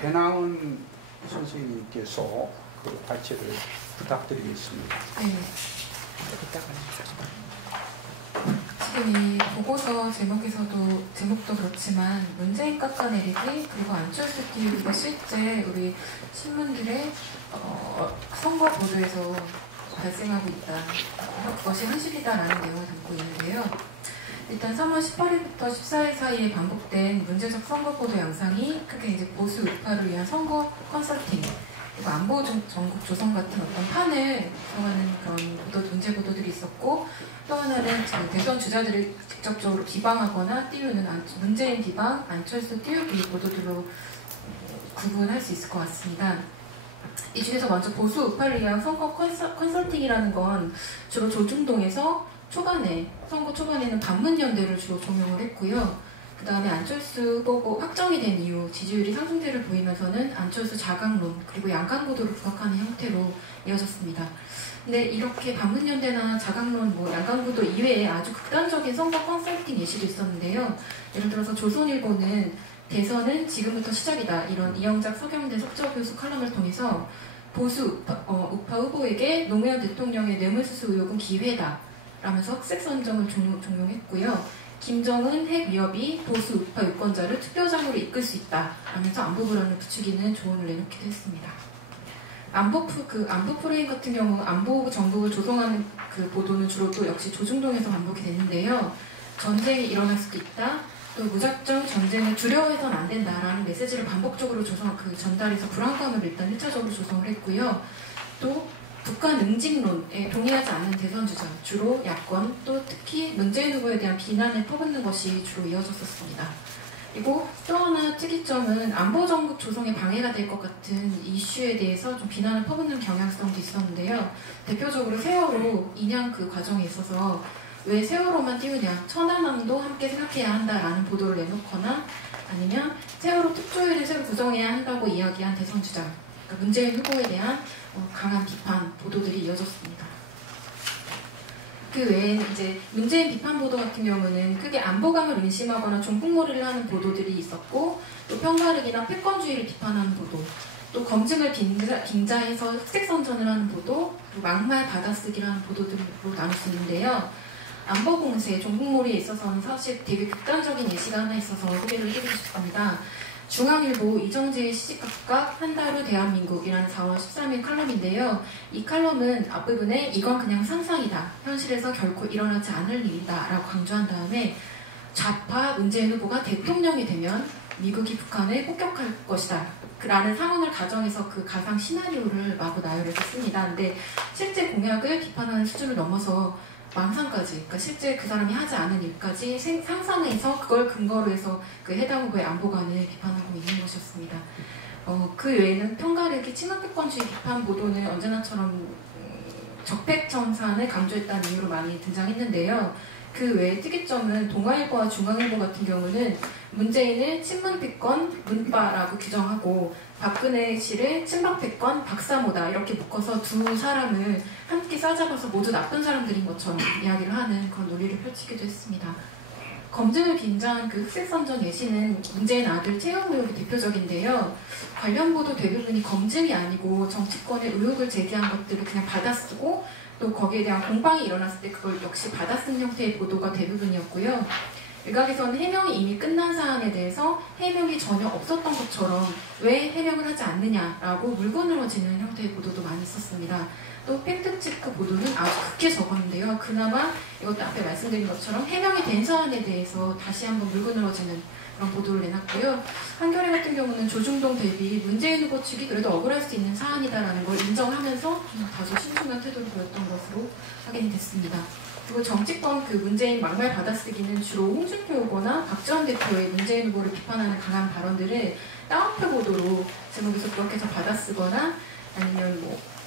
배나은 선생님께서 그 발제를 부탁드리겠습니다. 네. 지금 이 보고서 제목도 그렇지만 문재인 깎아내리기 그리고 안철수 띄우기가 실제 우리 신문들의 선거 보도에서 발생하고 있다. 그것이 현실이다라는 내용을 담고 있는데요. 일단 3월 18일부터 14일 사이에 반복된 문제적 선거 보도 양상이 크게 이제 보수 우파를 위한 선거 컨설팅 그리고 안보 전국 조성 같은 어떤 판을 구성하는 그런 문제 보도들이 있었고, 또 하나는 대선 주자들을 직접적으로 비방하거나 띄우는 문재인 비방, 안철수 띄우기 보도들로 구분할 수 있을 것 같습니다. 이 중에서 먼저 보수 우파를 위한 선거 컨설팅이라는 건 주로 조중동에서 선거 초반에는 반문연대를 주로 종용을 했고요. 그 다음에 안철수 후보고 확정이 된 이후 지지율이 상승세를 보이면서는 안철수 자강론 그리고 양강구도를 부각하는 형태로 이어졌습니다. 근데 이렇게 반문연대나 자강론, 양강구도 이외에 아주 극단적인 선거 컨설팅 예시도 있었는데요. 예를 들어서 조선일보는 대선은 지금부터 시작이다, 이런 이영작 서경대 석저교수 칼럼을 통해서 보수 우파 후보에게 노무현 대통령의 뇌물수수 의혹은 기회다 라면서 흑색 선정을 종용했고요. 김정은 핵 위협이 보수 우파 유권자를 투표장으로 이끌 수 있다 라면서 안보 불안을 부추기는 조언을 내놓기도 했습니다. 안보 프레임 같은 경우 안보 정국을 조성하는 그 보도는 주로 또 역시 조중동에서 반복이 됐는데요. 전쟁이 일어날 수도 있다, 또 무작정 전쟁을 두려워해서는 안 된다라는 메시지를 반복적으로 전달해서 불안감을 일단 1차적으로 조성을 했고요. 또 북한 응징론에 동의하지 않는 대선 주자, 주로 야권, 또 특히 문재인 후보에 대한 비난을 퍼붓는 것이 주로 이어졌었습니다. 그리고 또 하나 특이점은 안보 정국 조성에 방해가 될 것 같은 이슈에 대해서 좀 비난을 퍼붓는 경향성도 있었는데요. 대표적으로 세월호 인양 그 과정에 있어서 왜 세월호만 띄우냐, 천안함도 함께 생각해야 한다라는 보도를 내놓거나, 아니면 세월호 특조위를 새로 구성해야 한다고 이야기한 대선 주자, 그러니까 문재인 후보에 대한 강한 비판 보도들이 이어졌습니다. 그 외에 이제 문재인 비판 보도 같은 경우는 크게 안보감을 의심하거나 종북몰이를 하는 보도들이 있었고, 또 편가르기나 패권주의를 비판하는 보도, 또 검증을 빙자해서 흑색 선전을 하는 보도, 그리고 막말 받아쓰기를 하는 보도들로 나눌 수 있는데요. 안보 공세, 종북몰이에 있어서는 사실 되게 극단적인 예시가 하나 있어서 소개를 해드리고 싶습니다. 중앙일보 이정재의 시시각각 한 달 후 대한민국이라는 4월 13일 칼럼인데요. 이 칼럼은 앞부분에 이건 그냥 상상이다, 현실에서 결코 일어나지 않을 일이다 라고 강조한 다음에 좌파 문재인 후보가 대통령이 되면 미국이 북한을 폭격할 것이다 라는 상황을 가정해서 그 가상 시나리오를 마구 나열해서 씁니다. 근데 실제 공약을 비판하는 수준을 넘어서 망상까지, 그러니까 실제 그 사람이 하지 않은 일까지 상상해서 그걸 근거로 해서 그 해당 후보의 안보관을 비판하고 있는 것이었습니다. 그 외에는 편가르기 친박패권주의 비판 보도는 언제나처럼 적폐청산을 강조했다는 이유로 많이 등장했는데요. 그 외에 특이점은 동아일보와 중앙일보 같은 경우는 문재인을 친문패권 문빠라고 규정하고 박근혜 씨를 친박패권 박사모다 이렇게 묶어서 두 사람을 함께 싸잡아서 모두 나쁜 사람들인 것처럼 이야기를 하는 그런 논리를 펼치기도 했습니다. 검증을 빙자한 그 흑색선전 예시는 문재인 아들 채용 의혹이 대표적인데요. 관련 보도 대부분이 검증이 아니고 정치권의 의혹을 제기한 것들을 그냥 받아쓰고, 또 거기에 대한 공방이 일어났을 때 그걸 역시 받아쓴 형태의 보도가 대부분이었고요. 일각에서는 해명이 이미 끝난 사안에 대해서 해명이 전혀 없었던 것처럼 왜 해명을 하지 않느냐라고 물고늘어지는 형태의 보도도 많이 있었습니다. 또 팩트체크 보도는 아주 극히 적었는데요. 그나마 이것도 앞에 말씀드린 것처럼 해명이 된 사안에 대해서 다시 한번 물고늘어지는 그런 보도를 내놨고요. 한겨레 같은 경우는 조중동 대비 문재인 후보 측이 그래도 억울할 수 있는 사안이다라는 걸 인정하면서 다소 신중한 태도를 보였던 것으로 확인이 됐습니다. 그리고 정치권 그 문재인 막말 받아쓰기는 주로 홍준표 후보나 박지원 대표의 문재인 후보를 비판하는 강한 발언들을 따옴표 보도로 제목에서 그렇게 해서 받아쓰거나, 아니면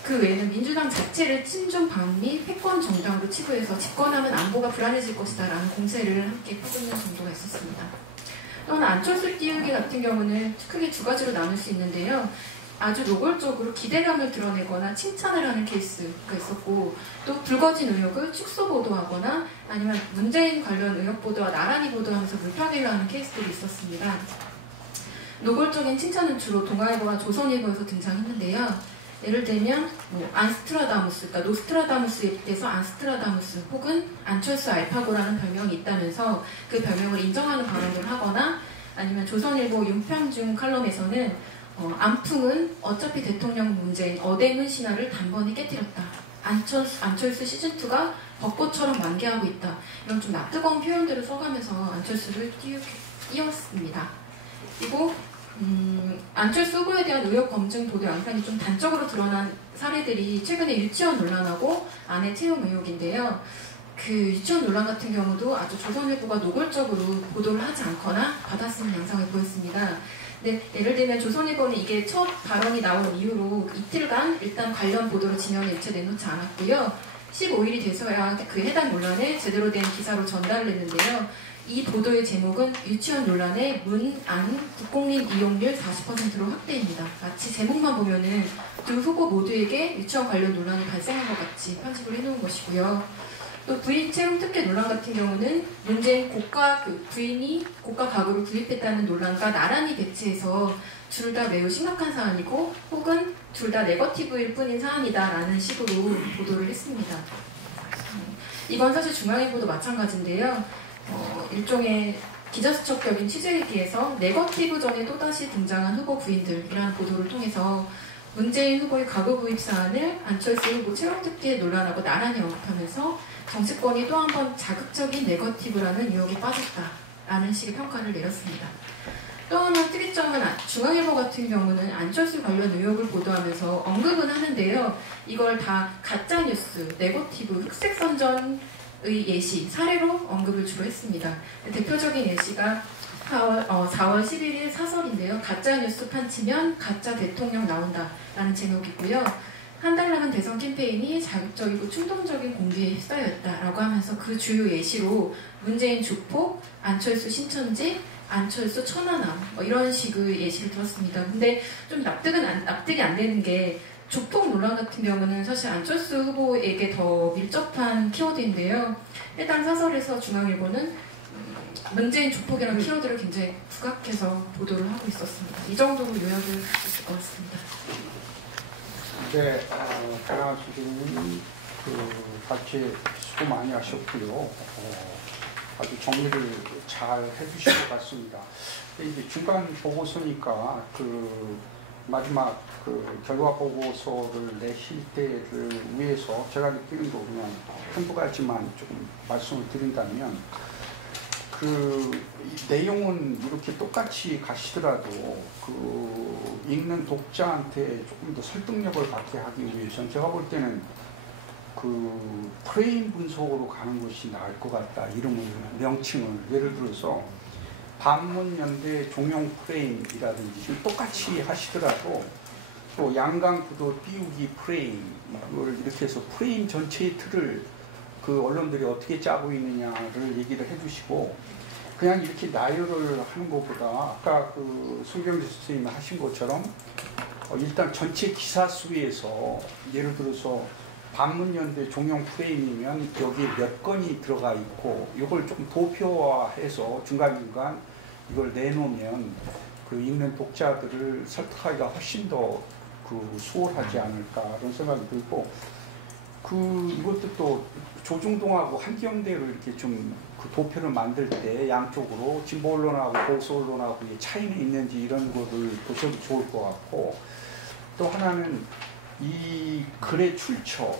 그 외에는 민주당 자체를 친중 반미 패권 정당으로 치부해서 집권하면 안보가 불안해질 것이다 라는 공세를 함께 퍼붓는 정도가 있었습니다. 또는 안철수 띄우기 같은 경우는 크게 두 가지로 나눌 수 있는데요. 아주 노골적으로 기대감을 드러내거나 칭찬을 하는 케이스가 있었고, 또 불거진 의혹을 축소 보도하거나 아니면 문재인 관련 의혹 보도와 나란히 보도하면서 물타기를 하는 케이스들이 있었습니다. 노골적인 칭찬은 주로 동아일보와 조선일보에서 등장했는데요. 예를 들면 안스트라다무스, 그러니까 노스트라다무스에 대해서 안스트라다무스 혹은 안철수 알파고라는 별명이 있다면서 그 별명을 인정하는 발언을 하거나 아니면 조선일보 윤평중 칼럼에서는 안풍은 어차피 대통령 문재인 어대문 신화를 단번에 깨뜨렸다. 안철수 시즌2가 벚꽃처럼 만개하고 있다. 이런 좀 낯뜨거운 표현들을 써가면서 안철수를 띄웠습니다. 그리고 안철수 후보에 대한 의혹 검증 보도 영상이 좀 단적으로 드러난 사례들이 최근에 유치원 논란하고 아내 채용 의혹인데요. 그 유치원 논란 같은 경우도 아주 조선일보가 노골적으로 보도를 하지 않거나 받아쓰는 양상을 보였습니다. 근데 예를 들면 조선일보는 이게 첫 발언이 나온 이후로 이틀간 일단 관련 보도를 지면에 일체 내놓지 않았고요. 15일이 돼서야 그 해당 논란을 제대로 된 기사로 전달을 했는데요. 이 보도의 제목은 유치원 논란의 문, 안, 국공립 이용률 40%로 확대입니다. 마치 제목만 보면은 두 후보 모두에게 유치원 관련 논란이 발생한 것 같이 편집을 해놓은 것이고요. 또 부인 채용 특혜 논란 같은 경우는 문재인 부인이 고가 가구를 구입했다는 논란과 나란히 배치해서 둘 다 매우 심각한 사안이고 혹은 둘 다 네거티브일 뿐인 사안이다라는 식으로 보도를 했습니다. 이건 사실 중앙일보도 마찬가지인데요. 일종의 기자수첩적인 취재일기에서 네거티브 전에 또다시 등장한 후보 부인들이라는 보도를 통해서 문재인 후보의 가구 구입 사안을 안철수 후보 채용 특혜 논란하고 나란히 언급하면서 정치권이 또 한 번 자극적인 네거티브라는 유혹에 빠졌다라는 식의 평가를 내렸습니다. 또 하나 특이점은 중앙일보 같은 경우는 안철수 관련 의혹을 보도하면서 언급은 하는데요. 이걸 다 가짜뉴스, 네거티브, 흑색선전의 예시, 사례로 언급을 주로 했습니다. 대표적인 예시가 4월 11일 사설인데요. 가짜뉴스 판치면 가짜 대통령 나온다라는 제목이고요. 한 달 남은 대선 캠페인이 자극적이고 충동적인 공개에 휩싸였다라고 하면서 그 주요 예시로 문재인 주폭, 안철수 신천지, 안철수 천안함 이런 식의 예시를 들었습니다. 근데 좀 납득이 안 되는 게 조폭 논란 같은 경우는 사실 안철수 후보에게 더 밀접한 키워드인데요. 해당 사설에서 중앙일보는 문재인 조폭이라는 키워드를 굉장히 부각해서 보도를 하고 있었습니다. 이 정도로 요약을 할 수 있을 것 같습니다. 네, 배나 선생님 같이 수고 많이 하셨고요. 아주 정리를 잘 해주신 것 같습니다. 이제 중간 보고서니까 마지막 결과 보고서를 내실 때를 위해서 제가 느끼는 거 그냥 한두 가지만 조금 말씀을 드린다면 내용은 이렇게 똑같이 가시더라도 읽는 독자한테 조금 더 설득력을 받게 하기 위해서는 제가 볼 때는 프레임 분석으로 가는 것이 나을 것 같다. 명칭을 예를 들어서 반문연대 종용 프레임이라든지 똑같이 하시더라도 또 양강구도 띄우기 프레임 이걸 이렇게 해서 프레임 전체의 틀을 언론들이 어떻게 짜고 있느냐를 얘기를 해주시고 그냥 이렇게 나열을 하는 것보다 아까 송경재 선생님이 하신 것처럼 일단 전체 기사 수에서 예를 들어서 반문연대 종용 프레임이면 여기에 몇 건이 들어가 있고 이걸 조금 도표화해서 중간중간 이걸 내놓으면 읽는 독자들을 설득하기가 훨씬 더 수월하지 않을까 그런 생각이 들고 이것도 또 조중동하고 한경대로 이렇게 좀 도표를 만들 때 양쪽으로 진보 언론하고 보수 언론하고 차이는 있는지 이런 거를 보셔도 좋을 것 같고 또 하나는 이 글의 출처,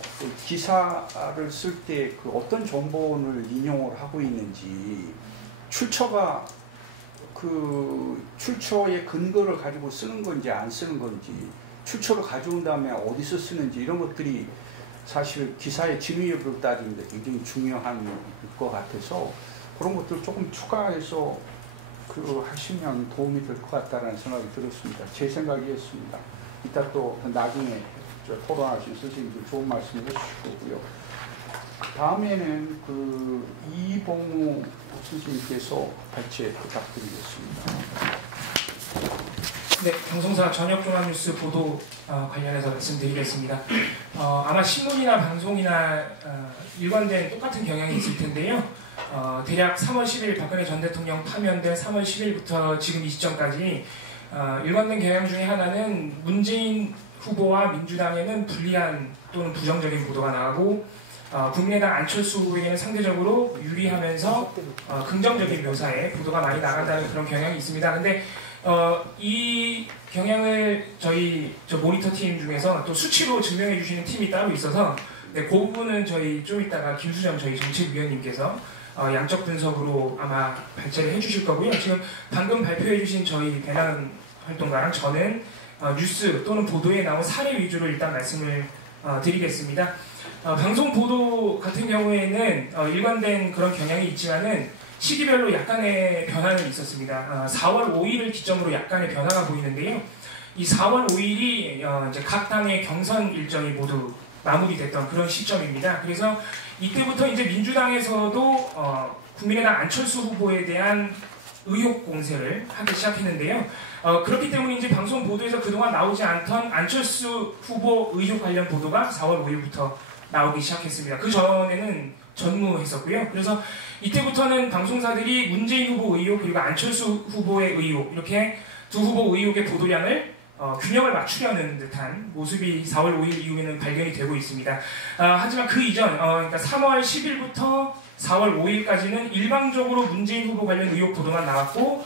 기사를 쓸 때 어떤 정보를 인용을 하고 있는지 출처가 출처의 근거를 가지고 쓰는 건지 안 쓰는 건지 출처를 가져온 다음에 어디서 쓰는지 이런 것들이 사실 기사의 진위 여부를 따지는데 굉장히 중요한 것 같아서 그런 것들 조금 추가해서 하시면 도움이 될 것 같다는 생각이 들었습니다. 제 생각이었습니다. 이따 또 나중에 토론하신 선생님들 좋은 말씀 해주시고요. 다음에는 이봉우 선생님께서 발제 부탁드리겠습니다. 네, 방송사 저녁종합뉴스 보도 관련해서 말씀드리겠습니다. 아마 신문이나 방송이나 일관된 똑같은 경향이 있을 텐데요. 대략 3월 10일 박근혜 전 대통령 파면된 3월 10일부터 지금 이 시점까지 일관된 경향 중에 하나는 문재인 후보와 민주당에는 불리한 또는 부정적인 보도가 나오고 국민의당 안철수 후보에게는 상대적으로 유리하면서 긍정적인 묘사의 보도가 많이 나간다는 그런 경향이 있습니다. 근데 이 경향을 저 모니터 팀 중에서 또 수치로 증명해 주시는 팀이 따로 있어서 네, 그 부분은 저희 좀 이따가 김수정 저희 정책위원님께서 양적 분석으로 아마 발제를 해주실 거고요. 지금 방금 발표해 주신 저희 배낭 활동가랑 저는 뉴스 또는 보도에 나온 사례 위주로 일단 말씀을 드리겠습니다. 방송 보도 같은 경우에는 일관된 그런 경향이 있지만은 시기별로 약간의 변화는 있었습니다. 4월 5일을 기점으로 약간의 변화가 보이는데요. 이 4월 5일이 이제 각 당의 경선 일정이 모두 마무리됐던 그런 시점입니다. 그래서 이때부터 이제 민주당에서도 국민의당 안철수 후보에 대한 의혹 공세를 하기 시작했는데요. 그렇기 때문에 이제 방송 보도에서 그동안 나오지 않던 안철수 후보 의혹 관련 보도가 4월 5일부터 나오기 시작했습니다. 그 전에는 전무했었고요. 그래서 이때부터는 방송사들이 문재인 후보 의혹 그리고 안철수 후보의 의혹 이렇게 두 후보 의혹의 보도량을 균형을 맞추려는 듯한 모습이 4월 5일 이후에는 발견이 되고 있습니다. 하지만 그 이전, 그러니까 3월 10일부터 4월 5일까지는 일방적으로 문재인 후보 관련 의혹 보도만 나왔고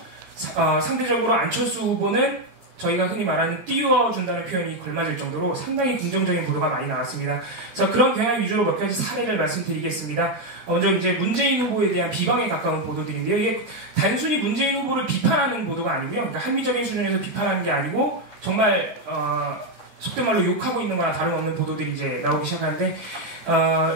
상대적으로 안철수 후보는 저희가 흔히 말하는 띄워준다는 표현이 걸맞을 정도로 상당히 긍정적인 보도가 많이 나왔습니다. 그래서 그런 경향 위주로 몇 가지 사례를 말씀드리겠습니다. 먼저 이제 문재인 후보에 대한 비방에 가까운 보도들인데요. 이게 단순히 문재인 후보를 비판하는 보도가 아니고요. 그러니까 합리적인 수준에서 비판하는 게 아니고 정말 속된 말로 욕하고 있는 거나 다름없는 보도들이 이제 나오기 시작하는데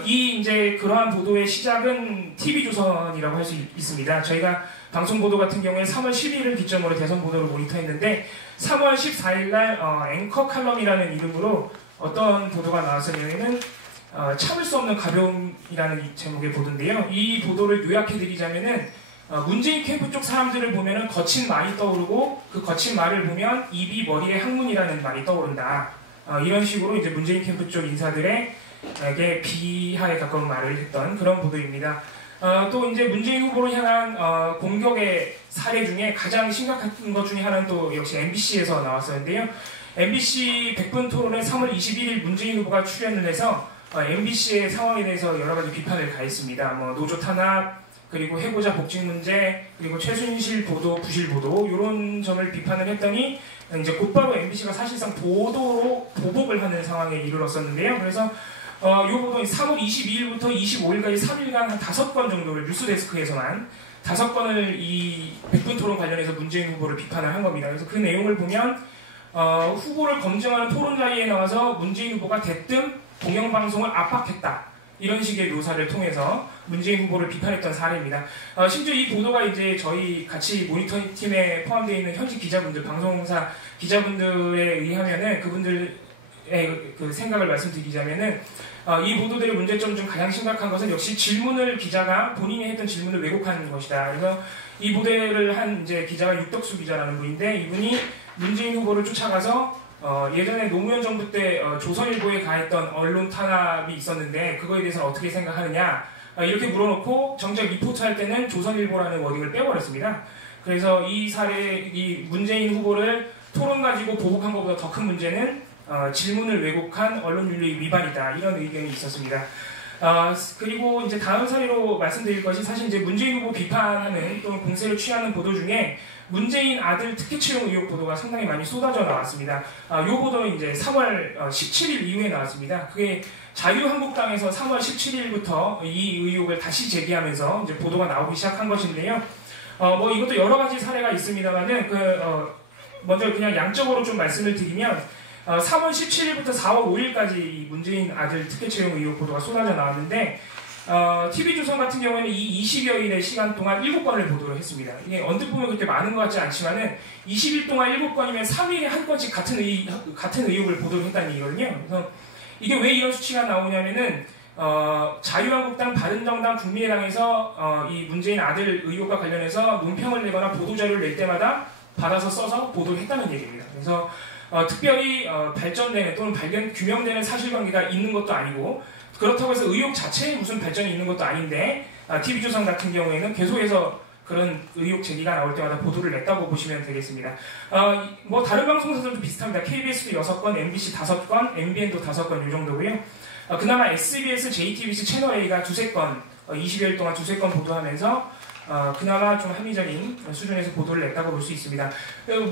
이 이제 그러한 보도의 시작은 TV조선이라고 할 수 있습니다. 저희가 방송 보도 같은 경우에 3월 12일을 기점으로 대선 보도를 모니터했는데 3월 14일 날 앵커 칼럼이라는 이름으로 어떤 보도가 나왔었냐면은 참을 수 없는 가벼움이라는 제목의 보도인데요. 이 보도를 요약해드리자면은 문재인 캠프 쪽 사람들을 보면은 거친 말이 떠오르고 그 거친 말을 보면 입이 머리에 학문이라는 말이 떠오른다. 이런 식으로 이제 문재인 캠프 쪽 인사들에게 비하에 가까운 말을 했던 그런 보도입니다. 또 이제 문재인 후보를 향한 공격의 사례 중에 가장 심각한 것 중에 하나는 또 역시 MBC에서 나왔었는데요. MBC 100분 토론에 3월 21일 문재인 후보가 출연을 해서 MBC의 상황에 대해서 여러 가지 비판을 가했습니다. 노조 탄압, 그리고 해고자 복직 문제, 그리고 최순실 보도, 부실 보도 이런 점을 비판을 했더니 이제 곧바로 MBC가 사실상 보도로 보복을 하는 상황에 이르렀었는데요. 그래서 이 보도는 3월 22일부터 25일까지 3일간 한 5건 정도를 뉴스데스크에서만 5건을 이 100분 토론 관련해서 문재인 후보를 비판을 한 겁니다. 그래서 그 내용을 보면 후보를 검증하는 토론 자리에 나와서 문재인 후보가 대뜸 공영방송을 압박했다. 이런 식의 묘사를 통해서 문재인 후보를 비판했던 사례입니다. 심지어 이 보도가 이제 저희 같이 모니터링 팀에 포함되어 있는 현직 기자분들, 방송사 기자분들에 의하면은 그분들의 그 생각을 말씀드리자면은 이 보도들의 문제점 중 가장 심각한 것은 역시 질문을 기자가 본인이 했던 질문을 왜곡한 것이다. 그래서 이 보도를 한 이제 기자가 육덕수 기자라는 분인데 이분이 문재인 후보를 쫓아가서 예전에 노무현 정부 때 조선일보에 가했던 언론 탄압이 있었는데 그거에 대해서 어떻게 생각하느냐 이렇게 물어놓고 정작 리포트할 때는 조선일보라는 워딩을 빼버렸습니다. 그래서 이 문재인 후보를 토론 가지고 보복한 것보다 더 큰 문제는 질문을 왜곡한 언론윤리 위반이다 이런 의견이 있었습니다. 그리고 이제 다음 사례로 말씀드릴 것이 사실 이제 문재인 후보 비판하는 또는 공세를 취하는 보도 중에 문재인 아들 특혜 채용 의혹 보도가 상당히 많이 쏟아져 나왔습니다. 이 보도는 이제 3월 17일 이후에 나왔습니다. 그게 자유한국당에서 3월 17일부터 이 의혹을 다시 제기하면서 이제 보도가 나오기 시작한 것인데요. 이것도 여러 가지 사례가 있습니다만은 먼저 그냥 양적으로 좀 말씀을 드리면 3월 17일부터 4월 5일까지 문재인 아들 특혜 채용 의혹 보도가 쏟아져 나왔는데 TV조선 같은 경우에는 이 20여일의 시간 동안 7건을 보도를 했습니다. 이게 언뜻 보면 그렇게 많은 것 같지 않지만은 20일 동안 7건이면 3일에 한 건씩 같은 의혹을 보도를 했다는 얘기거든요. 그래서 이게 왜 이런 수치가 나오냐면은 자유한국당, 바른정당, 국민의당에서 이 문재인 아들 의혹과 관련해서 논평을 내거나 보도자료를 낼 때마다 받아서 써서 보도를 했다는 얘기입니다. 그래서 특별히 발전되는 또는 규명되는 사실관계가 있는 것도 아니고 그렇다고 해서 의혹 자체에 무슨 발전이 있는 것도 아닌데 TV조선 같은 경우에는 계속해서 그런 의혹 제기가 나올 때마다 보도를 냈다고 보시면 되겠습니다. 뭐 다른 방송사들도 비슷합니다. KBS도 6건, MBC 5건, MBN도 5건 이 정도고요. 그나마 SBS, JTBC, 채널A가 2~3건, 20여일 동안 2~3건 보도하면서 그나마 좀 합리적인 수준에서 보도를 냈다고 볼 수 있습니다.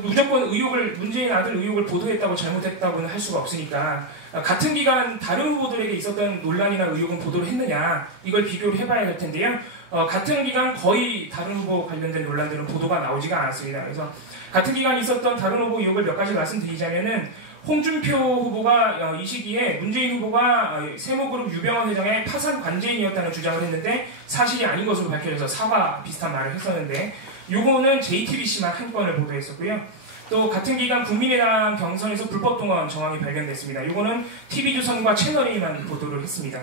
무조건 문재인 아들 의혹을 보도했다고 잘못했다고는 할 수가 없으니까 같은 기간 다른 후보들에게 있었던 논란이나 의혹은 보도를 했느냐 이걸 비교를 해봐야 될 텐데요. 같은 기간 거의 다른 후보 관련된 논란들은 보도가 나오지가 않았습니다. 그래서 같은 기간 있었던 다른 후보 의혹을 몇 가지 말씀드리자면은 홍준표 후보가 이 시기에 문재인 후보가 세모그룹 유병헌 회장의 파산 관제인이었다는 주장을 했는데 사실이 아닌 것으로 밝혀져서 사과 비슷한 말을 했었는데 요거는 JTBC만 한 건을 보도했었고요. 또 같은 기간 국민의당 경선에서 불법 동원 정황이 발견됐습니다. 요거는 TV조선과 채널A만 보도를 했습니다.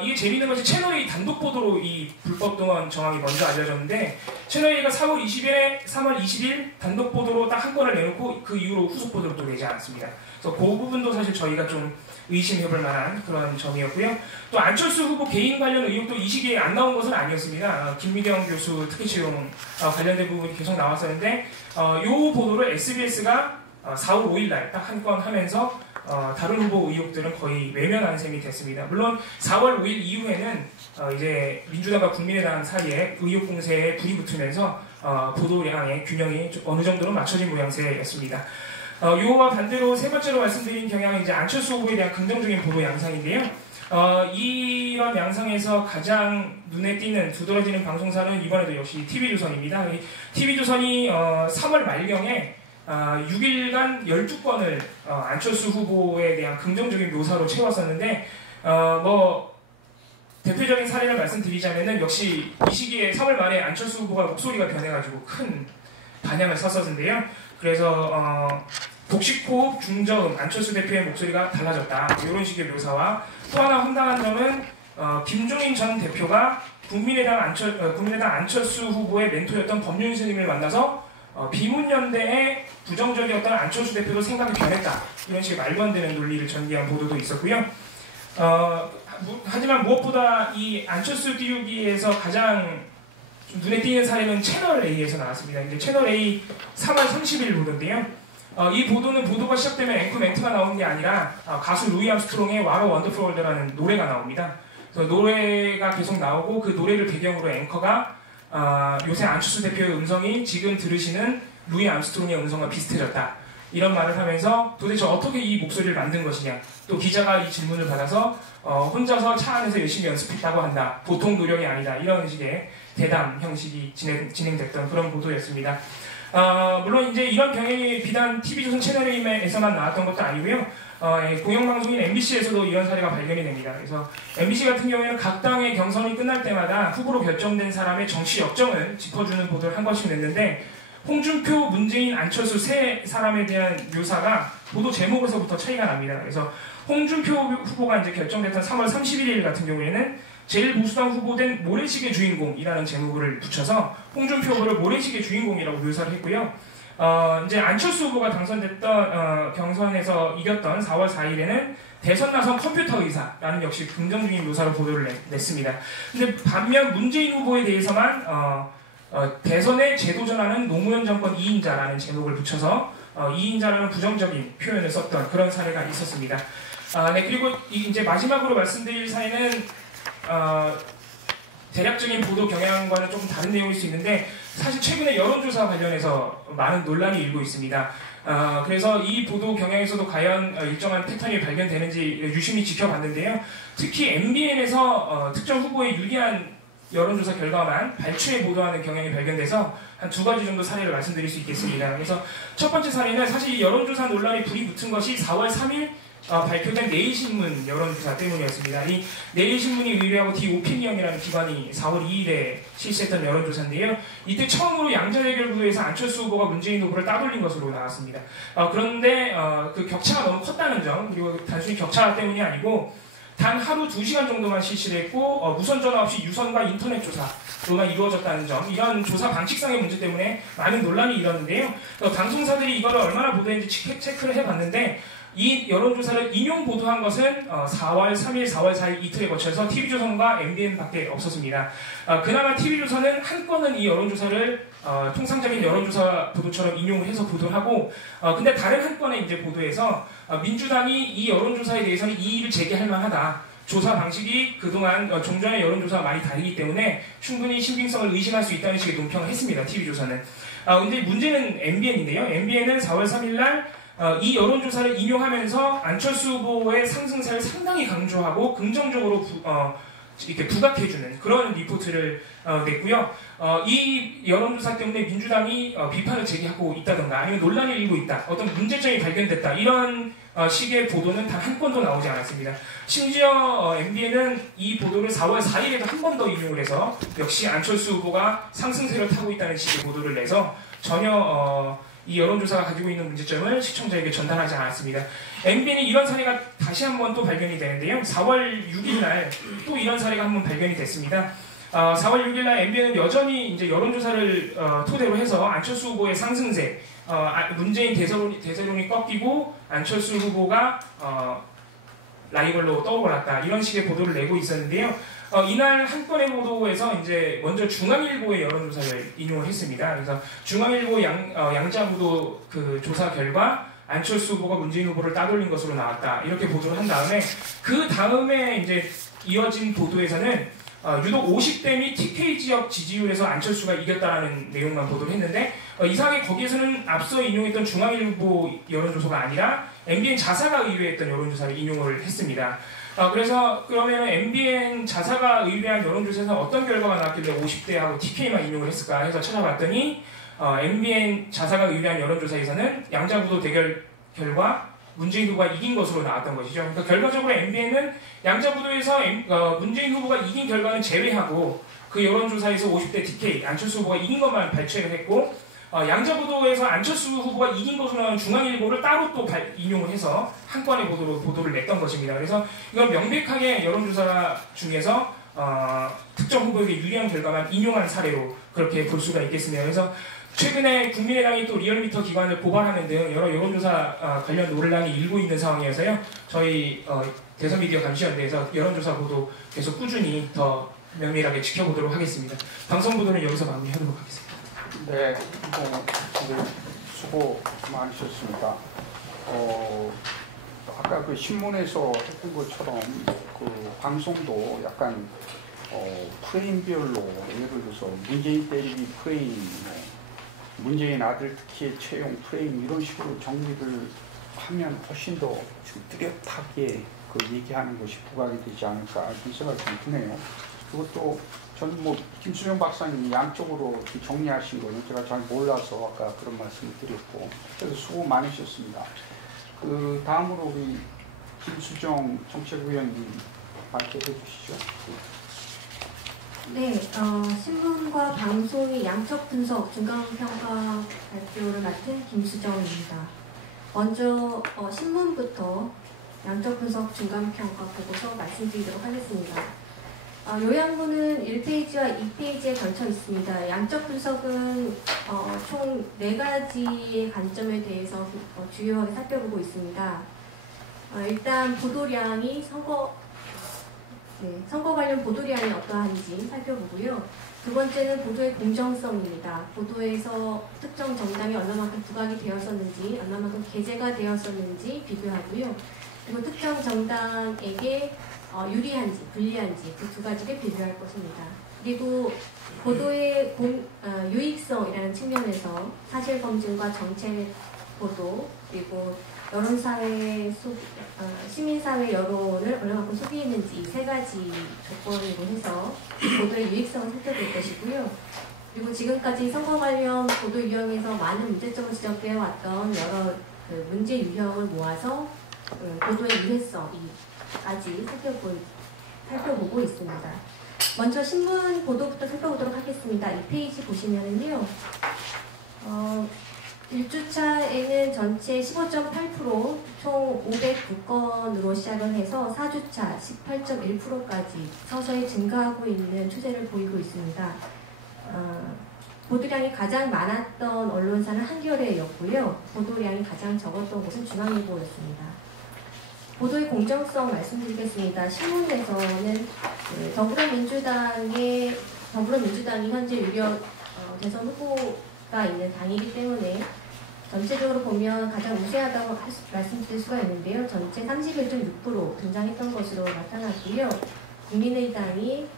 이게 재미있는 것이 채널A 단독 보도로 이 불법 동원 정황이 먼저 알려졌는데 채널A가 3월 20일 단독 보도로 딱 한 건을 내놓고 그 이후로 후속 보도를 또 내지 않았습니다. 그래서 그 부분도 사실 저희가 좀 의심해볼 만한 그런 점이었고요. 또 안철수 후보 개인 관련 의혹도 이 시기에 안 나온 것은 아니었습니다. 김미경 교수 특혜 채용 관련된 부분이 계속 나왔었는데 이 보도를 SBS가 4월 5일 날 딱 한 건 하면서 다른 후보 의혹들은 거의 외면한 셈이 됐습니다. 물론 4월 5일 이후에는 이제 민주당과 국민의당 사이에 의혹 공세에 불이 붙으면서 보도량의 균형이 어느 정도로 맞춰진 모양새였습니다. 요와 반대로 세 번째로 말씀드린 경향은 이제 안철수 후보에 대한 긍정적인 보도 양상인데요. 이런 양상에서 가장 눈에 띄는 두드러지는 방송사는 이번에도 역시 TV조선입니다. TV조선이 3월 말경에 6일간 12건을 안철수 후보에 대한 긍정적인 묘사로 채웠었는데 뭐 대표적인 사례를 말씀드리자면은 역시 이 시기에 3월 말에 안철수 후보가 목소리가 변해가지고 큰 반향을 샀었는데요. 그래서 복식호흡, 중저음, 안철수 대표의 목소리가 달라졌다. 이런 식의 묘사와 또 하나 황당한 점은 김종인 전 대표가 국민의당 안철수 후보의 멘토였던 법률 스님을 만나서 비문연대에 부정적이었던 안철수 대표도 생각이 변했다. 이런 식의 말도 안 되는 논리를 전개한 보도도 있었고요. 하지만 무엇보다 이 안철수 띄우기에서 가장 눈에 띄는 사례는 채널A에서 나왔습니다. 이제 채널A 3월 30일 보도인데요. 이 보도는 보도가 시작되면 앵커 멘트가 나오는 게 아니라 가수 루이 암스트롱의 What a Wonderful World라는 노래가 나옵니다. 그래서 노래가 계속 나오고 그 노래를 배경으로 앵커가 요새 안철수 대표의 음성이 지금 들으시는 루이 암스트롱의 음성과 비슷해졌다. 이런 말을 하면서 도대체 어떻게 이 목소리를 만든 것이냐. 또 기자가 이 질문을 받아서 혼자서 차 안에서 열심히 연습했다고 한다. 보통 노력이 아니다. 이런 식의 대담 형식이 진행됐던 그런 보도였습니다. 물론 이제 이런 경향이 비단 TV조선 채널A에서만 나왔던 것도 아니고요. 공영방송인 MBC에서도 이런 사례가 발견이 됩니다. 그래서 MBC 같은 경우에는 각 당의 경선이 끝날 때마다 후보로 결정된 사람의 정치 역정을 짚어주는 보도를 한 번씩 냈는데 홍준표, 문재인, 안철수 세 사람에 대한 묘사가 보도 제목에서부터 차이가 납니다. 그래서 홍준표 후보가 이제 결정됐던 3월 31일 같은 경우에는 제1보수당 후보된 모래시계 주인공이라는 제목을 붙여서 홍준표 후보를 모래시계 주인공이라고 묘사를 했고요. 이제 안철수 후보가 당선됐던 경선에서 이겼던 4월 4일에는 대선 나선 컴퓨터 의사라는 역시 긍정적인 묘사로 보도를 냈습니다. 근데 반면 문재인 후보에 대해서만 대선에 재도전하는 노무현 정권 2인자라는 제목을 붙여서 2인자라는 부정적인 표현을 썼던 그런 사례가 있었습니다. 네, 그리고 이제 마지막으로 말씀드릴 사례는 대략적인 보도 경향과는 조금 다른 내용일 수 있는데 사실 최근에 여론조사 관련해서 많은 논란이 일고 있습니다. 그래서 이 보도 경향에서도 과연 일정한 패턴이 발견되는지 유심히 지켜봤는데요. 특히 MBN에서 특정 후보에 유리한 여론조사 결과만 발췌해 보도하는 경향이 발견돼서 한 2가지 정도 사례를 말씀드릴 수 있겠습니다. 그래서 첫 번째 사례는 사실 이 여론조사 논란이 불이 붙은 것이 4월 3일 발표된 내일신문 여론조사 때문이었습니다. 이 내일신문이 의뢰하고 디오피니언이라는 기관이 4월 2일에 실시했던 여론조사인데요. 이때 처음으로 양자대결 구도에서 안철수 후보가 문재인 후보를 따돌린 것으로 나왔습니다. 그런데 그 격차가 너무 컸다는 점, 그리고 단순히 격차 때문이 아니고 단 하루 2시간 정도만 실시를 했고 무선 전화 없이 유선과 인터넷 조사로만 이루어졌다는 점, 이런 조사 방식상의 문제 때문에 많은 논란이 일었는데요. 방송사들이 이거를 얼마나 보도했는지 체크를 해봤는데 이 여론조사를 인용 보도한 것은 4월 3일, 4월 4일 이틀에 거쳐서 TV조선과 MBN밖에 없었습니다. 그나마 TV조선은 한 건은 이 여론조사를 통상적인 여론조사 보도처럼 인용을 해서 보도하고, 근데 다른 한 건의 이제 보도에서 민주당이 이 여론조사에 대해서는 이의를 제기할 만하다. 조사 방식이 그동안 종전의 여론조사와 많이 다르기 때문에 충분히 신빙성을 의심할 수 있다는 식의 논평을 했습니다. TV조선은. 근데 문제는 MBN인데요. MBN은 4월 3일 날 이 여론조사를 인용하면서 안철수 후보의 상승세를 상당히 강조하고 긍정적으로 이렇게 부각해주는 그런 리포트를 냈고요. 이 여론조사 때문에 민주당이 비판을 제기하고 있다던가 아니면 논란을 일고 있다, 어떤 문제점이 발견됐다, 이런 식의 보도는 단 한 건도 나오지 않았습니다. 심지어 MBN은 이 보도를 4월 4일에도 한 번 더 인용을 해서 역시 안철수 후보가 상승세를 타고 있다는 식의 보도를 내서 전혀 이 여론조사가 가지고 있는 문제점을 시청자에게 전달하지 않았습니다. MBN이 이런 사례가 다시 한 번 또 발견이 되는데요. 4월 6일 날 또 이런 사례가 한 번 발견이 됐습니다. 4월 6일 날 MBN은 여전히 이제 여론조사를 토대로 해서 안철수 후보의 상승세, 문재인 대세론이 꺾이고 안철수 후보가 라이벌로 떠올랐다, 이런 식의 보도를 내고 있었는데요. 이날 한 건의 보도에서 이제 먼저 중앙일보의 여론조사를 인용을 했습니다. 그래서 중앙일보 양자구도 그 조사 결과 안철수 후보가 문재인 후보를 따돌린 것으로 나왔다, 이렇게 보도를 한 다음에 그 다음에 이제 이어진 보도에서는 유독 50대 및 TK 지역 지지율에서 안철수가 이겼다라는 내용만 보도를 했는데, 이상하게 거기에서는 앞서 인용했던 중앙일보 여론조사가 아니라 MBN 자사가 의뢰했던 여론조사를 인용을 했습니다. 그래서 그러면 MBN 자사가 의뢰한 여론조사에서 어떤 결과가 나왔길래 50대하고 TK만 인용을 했을까 해서 찾아봤더니 MBN 자사가 의뢰한 여론조사에서는 양자구도 대결 결과 문재인 후보가 이긴 것으로 나왔던 것이죠. 그러니까 결과적으로 MBN은 양자구도에서 문재인 후보가 이긴 결과는 제외하고 그 여론조사에서 50대 TK, 안철수 후보가 이긴 것만 발췌를 했고, 양자구도에서 안철수 후보가 이긴 것으로 나온 중앙일보를 따로 또 인용을 해서 한 건의 보도를 냈던 것입니다. 그래서 이건 명백하게 여론조사 중에서 특정 후보에게 유리한 결과만 인용한 사례로 그렇게 볼 수가 있겠습니다. 그래서 최근에 국민의당이 또 리얼미터 기관을 고발하는 등 여러 여론조사 관련 논란이 일고 있는 상황이어서요. 저희 대선미디어 감시연대에서 여론조사 보도 계속 꾸준히 더 면밀하게 지켜보도록 하겠습니다. 방송 보도는 여기서 마무리하도록 하겠습니다. 네, 수고 많으셨습니다. 아까 그 신문에서 했던 것처럼 그 방송도 약간 프레임별로, 예를 들어서 문재인 때리기 프레임, 문재인 아들 특혜 채용 프레임, 이런 식으로 정리를 하면 훨씬 더 좀 뚜렷하게 그 얘기하는 것이 부각이 되지 않을까, 그런 생각이 좀 드네요. 그것도 저는 뭐 김수정 박사님이 양쪽으로 정리하신 거는 제가 잘 몰라서 아까 그런 말씀을 드렸고, 그래서 수고 많으셨습니다. 그 다음으로 우리 김수정 정책위원님 발표해 주시죠. 네, 신문과 방송의 양적 분석 중간평가 발표를 맡은 김수정입니다. 먼저 신문부터 양적 분석 중간평가 보고서 말씀드리도록 하겠습니다. 요약문은 1페이지와 2페이지에 걸쳐 있습니다. 양적 분석은 총 4가지의 관점에 대해서 주요하게 살펴보고 있습니다. 일단 보도량이 선거 관련 보도량이 어떠한지 살펴보고요. 두 번째는 보도의 공정성입니다. 보도에서 특정 정당이 얼마만큼 부각이 되었었는지, 얼마만큼 게재가 되었었는지 비교하고요. 그리고 특정 정당에게 유리한지, 불리한지 그 2가지를 비교할 것입니다. 그리고 보도의 유익성이라는 측면에서 사실검증과 정책 보도, 그리고 시민사회 여론을 얼마만큼 소비했는지, 이 3가지 조건으로 해서 보도의 유익성을 살펴볼 것이고요. 그리고 지금까지 선거 관련 보도 유형에서 많은 문제점을 지적되어 왔던 여러 문제 유형을 모아서 보도의 유해성까지 살펴보고 있습니다. 먼저 신문 보도부터 살펴보도록 하겠습니다. 이 페이지 보시면은요, 1주차에는 전체 15.8%, 총 509건으로 시작을 해서 4주차 18.1%까지 서서히 증가하고 있는 추세를 보이고 있습니다. 보도량이 가장 많았던 언론사는 한겨레였고요. 보도량이 가장 적었던 곳은 중앙일보였습니다. 보도의 공정성 말씀드리겠습니다. 신문에서는 더불어민주당이 현재 유력 대선 후보가 있는 당이기 때문에 전체적으로 보면 가장 우세하다고 말씀드릴 수가 있는데요. 전체 31.6% 등장했던 것으로 나타났고요. 국민의당이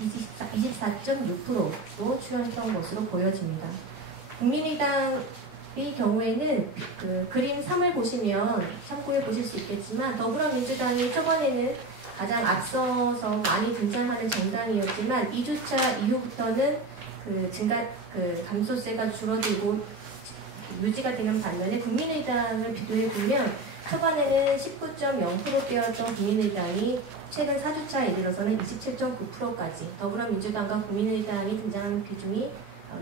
24.6%로 출연했던 것으로 보여집니다. 국민의당의 경우에는 그 그림 3을 보시면 참고해 보실 수 있겠지만 더불어민주당이 초반에는 가장 앞서서 많이 등장하는 정당이었지만 2주차 이후부터는 감소세가 줄어들고 유지가 되는 반면에 국민의당을 비교해 보면 초반에는 19.0%대였던 국민의당이 최근 4주차에 이르러서는 27.9%까지 더불어민주당과 국민의당이 등장하는 비중이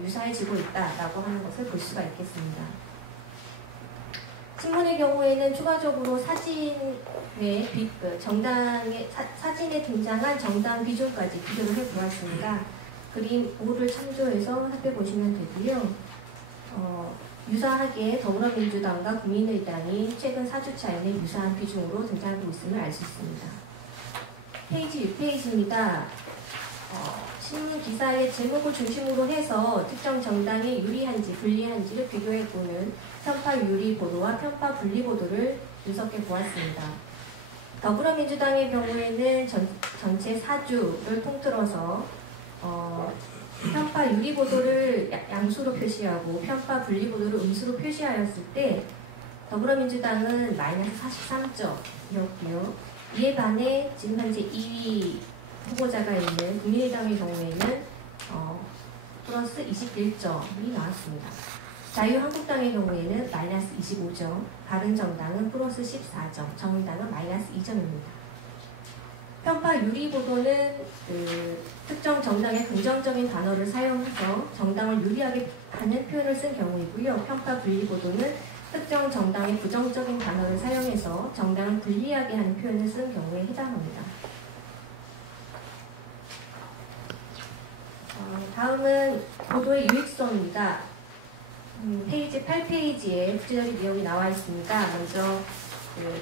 유사해지고 있다라고 하는 것을 볼 수가 있겠습니다. 신문의 경우에는 추가적으로 사진에 등장한 정당 비중까지 비교를 해보았습니다. 그림 5를 참조해서 살펴보시면 되고요. 유사하게 더불어민주당과 국민의당이 최근 4주차에는 유사한 비중으로 등장하고 있음을 알 수 있습니다. 페이지 6페이지입니다. 신문 기사의 제목을 중심으로 해서 특정 정당이 유리한지 불리한지를 비교해보는 편파 유리 보도와 편파 분리 보도를 분석해 보았습니다. 더불어민주당의 경우에는 전체 4주를 통틀어서 편파 유리 보도를 양수로 표시하고 편파 분리 보도를 음수로 표시하였을 때 더불어민주당은 마이너스 43점이었고요. 이에 반해 지금 현재 2위 후보자가 있는 국민의당의 경우에는 플러스 21점이 나왔습니다. 자유한국당의 경우에는 마이너스 25점, 바른정당은 플러스 14점, 정의당은 마이너스 2점입니다. 편파 유리 보도는 특정 정당의 긍정적인 단어를 사용해서 정당을 유리하게 하는 표현을 쓴 경우이고요. 편파 분리 보도는 특정 정당의 부정적인 단어를 사용해서 정당을 불리하게 하는 표현을 쓴 경우에 해당합니다. 다음은 보도의 유익성입니다. 페이지 8페이지에 구체적인 내용이 나와 있습니다. 먼저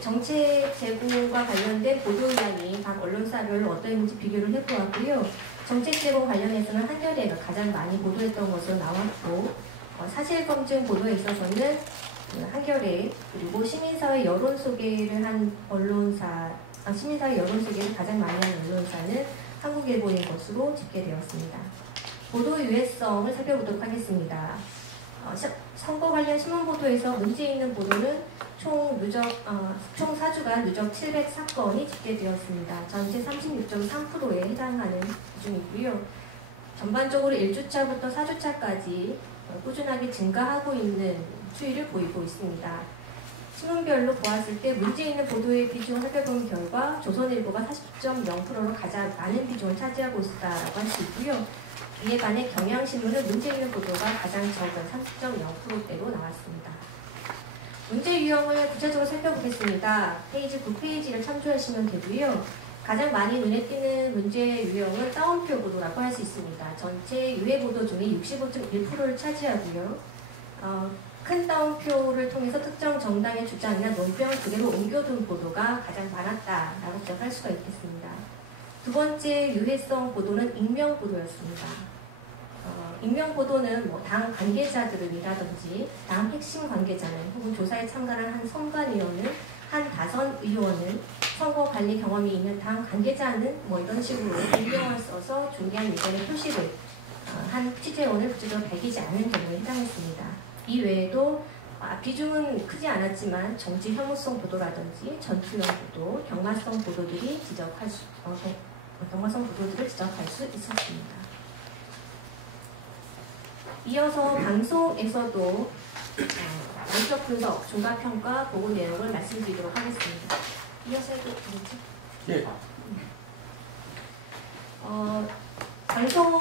정책 제공과 관련된 보도량이 각 언론사별로 어떠했는지 비교를 해보았고요. 정책 제공 관련해서는 한겨레가 가장 많이 보도했던 것으로 나왔고 사실검증 보도에 있어서는 한겨레 그리고 시민사회 여론 소개를 한 언론사 시민사회 여론 소개를 가장 많이 한 언론사는 한국일보인 것으로 집계되었습니다. 보도 유해성을 살펴보도록 하겠습니다. 선거 관련 신문 보도에서 문제 있는 보도는 총 4주간 누적 704건이 집계되었습니다. 전체 36.3%에 해당하는 비중이고요. 전반적으로 1주차부터 4주차까지 꾸준하게 증가하고 있는 추이를 보이고 있습니다. 신문별로 보았을 때 문제 있는 보도의 비중을 살펴본 결과 조선일보가 40.0%로 가장 많은 비중을 차지하고 있다고 할 수 있고요. 이에 반해 경향신문은 문제 있는 보도가 가장 적은 30.0%대로 나왔습니다. 문제 유형을 구체적으로 살펴보겠습니다. 페이지 9페이지를 참조하시면 되고요. 가장 많이 눈에 띄는 문제 유형은 따옴표 보도라고 할 수 있습니다. 전체 유해 보도 중에 65.1%를 차지하고요. 큰 따옴표를 통해서 특정 정당의 주장이나 논평을 그대로 옮겨둔 보도가 가장 많았다라고 지적할 수가 있겠습니다. 두 번째 유해성 보도는 익명 보도였습니다. 익명 보도는 당 관계자들이라든지 당 핵심 관계자는 혹은 조사에 참가한 한 선관위원은 한 다선 의원은 선거 관리 경험이 있는 당 관계자는 이런 식으로 익명을 써서 중대한 의견의 표시를 한 취재원을 구체적으로 밝히지 않은 경우에 해당했습니다. 이 외에도 비중은 크지 않았지만 정치 혐오성 보도라든지 전투형 보도, 경마성 보도들을 지적할 수 있었습니다. 이어서 방송에서도 원적 분석, 종합평가, 보고 내용을 말씀드리도록 하겠습니다. 이어서 해도 되겠죠? 예. 방송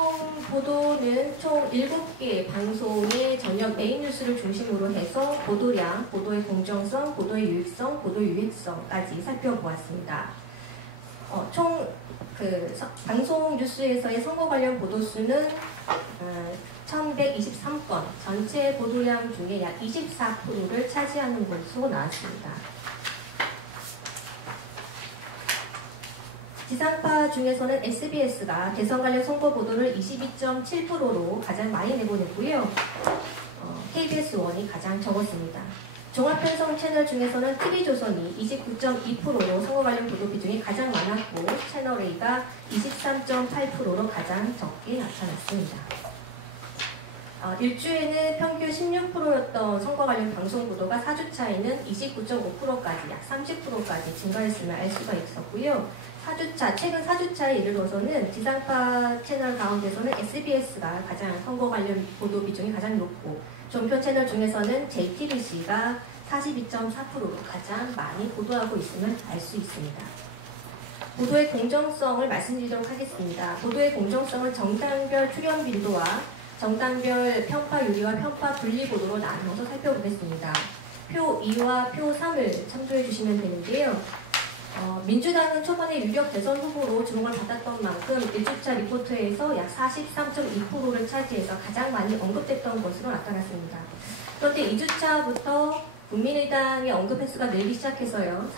보도는 총 7개 방송의 저녁 메인 뉴스를 중심으로 해서 보도량, 보도의 공정성, 보도의 유익성, 보도의 유익성까지 살펴보았습니다. 방송 뉴스에서의 선거 관련 보도 수는 1123건, 전체 보도량 중에 약 24%를 차지하는 것으로 나왔습니다. 지상파 중에서는 SBS가 대선 관련 선거 보도를 22.7%로 가장 많이 내보냈고요. KBS1이 가장 적었습니다. 종합편성 채널 중에서는 TV조선이 29.2%로 선거 관련 보도 비중이 가장 많았고 채널A가 23.8%로 가장 적게 나타났습니다. 일주에는 평균 16%였던 선거 관련 방송 보도가 4주차에는 29.5%까지 약 30%까지 증가했음을 알 수가 있었고요. 최근 4주차에 이르러서는 지상파 채널 가운데서는 SBS가 가장 선거 관련 보도 비중이 가장 높고 종편 채널 중에서는 JTBC가 42.4%로 가장 많이 보도하고 있음을 알 수 있습니다. 보도의 공정성을 말씀드리도록 하겠습니다. 보도의 공정성은 정당별 출연 빈도와 정당별 편파유리와 편파 분리 보도로 나누어서 살펴보겠습니다. 표 2와 표 3을 참조해 주시면 되는데요. 민주당은 초반에 유력 대선 후보로 주목을 받았던 만큼 1주차 리포트에서 약 43.2%를 차지해서 가장 많이 언급됐던 것으로 나타났습니다. 그런데 2주차부터 국민의당의 언급 횟수가 늘기 시작해서요.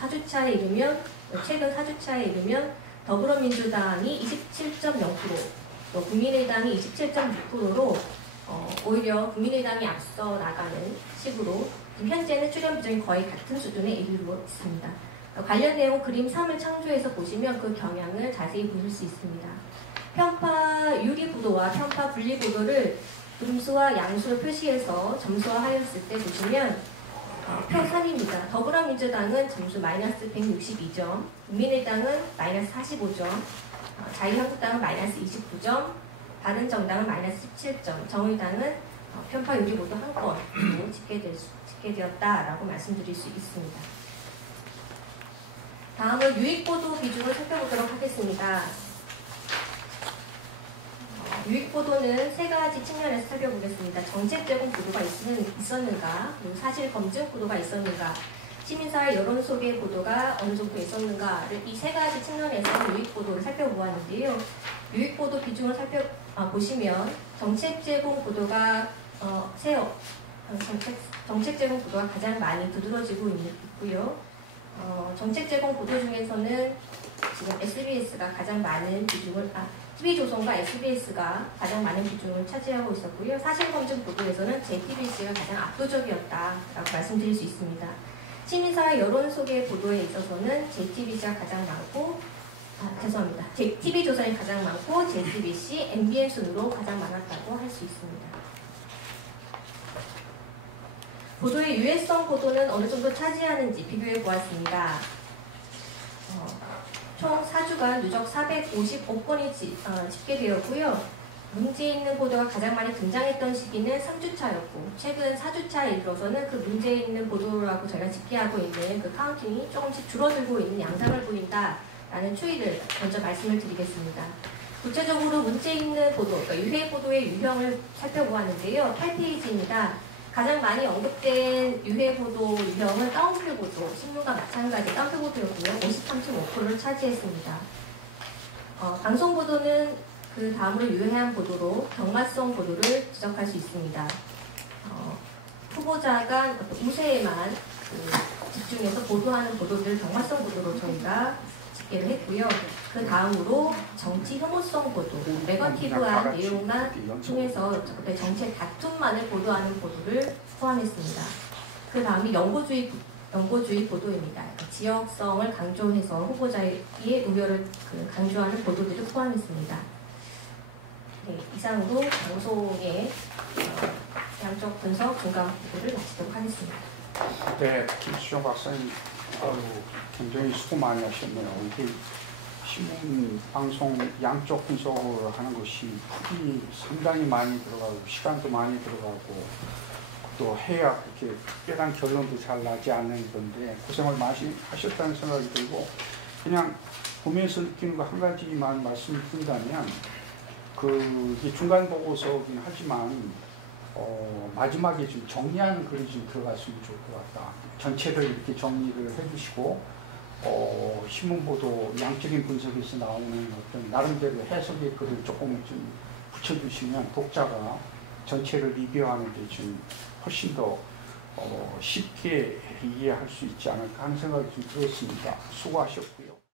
최근 4주차에 이르면 더불어민주당이 27.0%, 또 국민의당이 27.6%로 오히려 국민의당이 앞서 나가는 식으로 현재는 출연 비중이 거의 같은 수준에 이르고 있습니다. 관련 내용 그림 3을 참조해서 보시면 그 경향을 자세히 보실 수 있습니다. 편파 유리 보도와 편파 분리 보도를 음수와 양수를 표시해서 점수화하였을 때 보시면 표 3입니다. 더불어민주당은 점수 마이너스 162점, 국민의당은 마이너스 45점, 자유한국당은 마이너스 29점, 바른정당은 마이너스 17점, 정의당은 편파 유리 보도 한 건으로 집계되었다라고 말씀드릴 수 있습니다. 다음은 유익보도 비중을 살펴보도록 하겠습니다. 유익보도는 세 가지 측면에서 살펴보겠습니다. 정책 제공 보도가 있었는가, 그리고 사실 검증 보도가 있었는가, 시민사회 여론 소개 보도가 어느 정도 있었는가를 이 세 가지 측면에서 유익보도를 살펴보았는데요. 유익보도 비중을 보시면 정책 제공 보도가 정책 제공 보도가 가장 많이 두드러지고 있고요. 정책 제공 보도 중에서는 지금 SBS가 가장 많은 비중을, TV조선과 SBS가 가장 많은 비중을 차지하고 있었고요. 사실검증 보도에서는 JTBC가 가장 압도적이었다라고 말씀드릴 수 있습니다. 시민사회 여론 소개 보도에 있어서는 JTBC가 가장 많고, TV조선이 가장 많고, JTBC, MBN 순으로 가장 많았다고 할 수 있습니다. 보도의 유해성 보도는 어느 정도 차지하는지 비교해 보았습니다. 총 4주간 누적 455건이 집계되었고요. 문제 있는 보도가 가장 많이 등장했던 시기는 3주차였고 최근 4주차에 이르러서는 그 문제 있는 보도라고 저희가 집계하고 있는 그 카운팅이 조금씩 줄어들고 있는 양상을 보인다라는 추이를 먼저 말씀을 드리겠습니다. 구체적으로 문제 있는 보도, 그러니까 유해 보도의 유형을 살펴보았는데요. 8페이지입니다. 가장 많이 언급된 유해 보도 유형은 따옴표 보도, 신문과 마찬가지 따옴표 보도였고요. 53.5%를 차지했습니다. 방송 보도는 그 다음으로 유해한 보도로 경마성 보도를 지적할 수 있습니다. 후보자가 우세에만 집중해서 보도하는 보도들을 경마성 보도로 저희가 집계를 했고요. 그 다음으로 정치 혐오성 보도, 네거티브한 내용만 통해서 정책 다툼만을 보도하는 보도를 포함했습니다. 그 다음이 연고주의 보도입니다. 지역성을 강조해서 후보자의 우려를 강조하는 보도들을 포함했습니다. 네, 이상으로 방송의 양적 분석 중간 보도를 마치도록 하겠습니다. 네, 김수정 박사님 굉장히 수고 많이 하셨네요. 이게 신문, 방송 양쪽 분석을 하는 것이 풀이 상당히 많이 들어가고 시간도 많이 들어가고 또 해야 이렇게 특별한 결론도 잘 나지 않는 건데 고생을 많이 하셨다는 생각이 들고 그냥 보면서 느끼는 거 한 가지만 말씀을 드린다면 이게 중간 보고서긴 하지만 마지막에 좀 정리하는 글이 좀 들어갔으면 좋을 것 같다. 전체를 이렇게 정리를 해주시고 신문보도 양적인 분석에서 나오는 어떤 나름대로 해석의 글을 조금 좀 붙여주시면 독자가 전체를 리뷰하는 데 좀 훨씬 더 쉽게 이해할 수 있지 않을까 하는 생각이 좀 들었습니다. 수고하셨고요.